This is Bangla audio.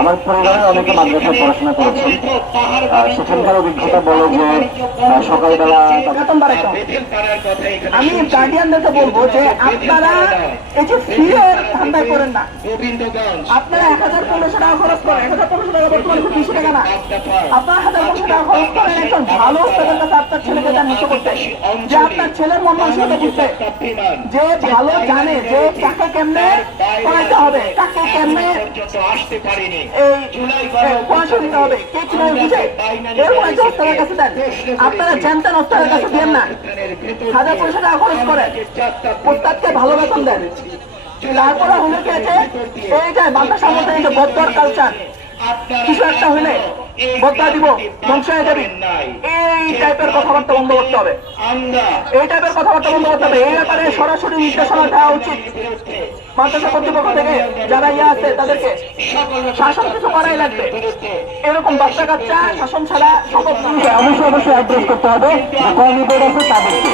আমার পরিবারের অনেকে মাদ্রাসায় পড়াশোনা করেছেন সেখানকার অভিজ্ঞতা বলো যে সকালবেলা আমি গার্ডিয়ানদেরকে বলব যে আপনারা এই যে ফিরের ধান্দায় করেন না। আপনারা এক হাজার পনেরোশো টাকা খরচ করেন। এক হাজার পনেরোশো টাকা বর্তমানে খুব বেশি টাকা না। আপনার হাজার পনেরোশো টাকা খরচ করেন একজন ভালো ওস্তাদের কাছে আপনার ছেলেকে দেন মুক্ত করতে। যে আপনার ছেলের মন মানসিকতা বুঝতে যে ভালো জানে যে কাকে কেমনে পড়াইতে হবে কাকে কেমনে দিতে হবে, কে কীভাবে বুঝে? এরকম একজন ওস্তাদের কাছে দেন। আপনারা জানতেন ওস্তাদের কাছে দেন না। হাজার পনেরোশো টাকা খরচ করেন। ওস্তাদকে ভালো বেতন দেন। তারপরে হলে কি আছে এই যে মাদ্রাসার মধ্যে এই যে বদ্দর কালচার কিছু একটা হইলে বদলা দিব, ধ্বংস হয়ে যাবে। এই টাইপের কথাবার্তা বন্ধ করতে হবে। এই টাইপের কথাবার্তা বন্ধ করতে হবে। এই ব্যাপারে সরাসরি নির্দেশনা দেওয়া উচিত। মাদ্রাসা কর্তৃপক্ষ থেকে যারা ইয়ে আছে, তাদেরকে শাসন কিছু করাই লাগবে। এরকম বাচ্চা কাচ্চা, শাসন ছাড়া শপথ অবশ্যই অবশ্যই, অ্যাড্রেস করতে হবে। যে আছে, তাদেরকে।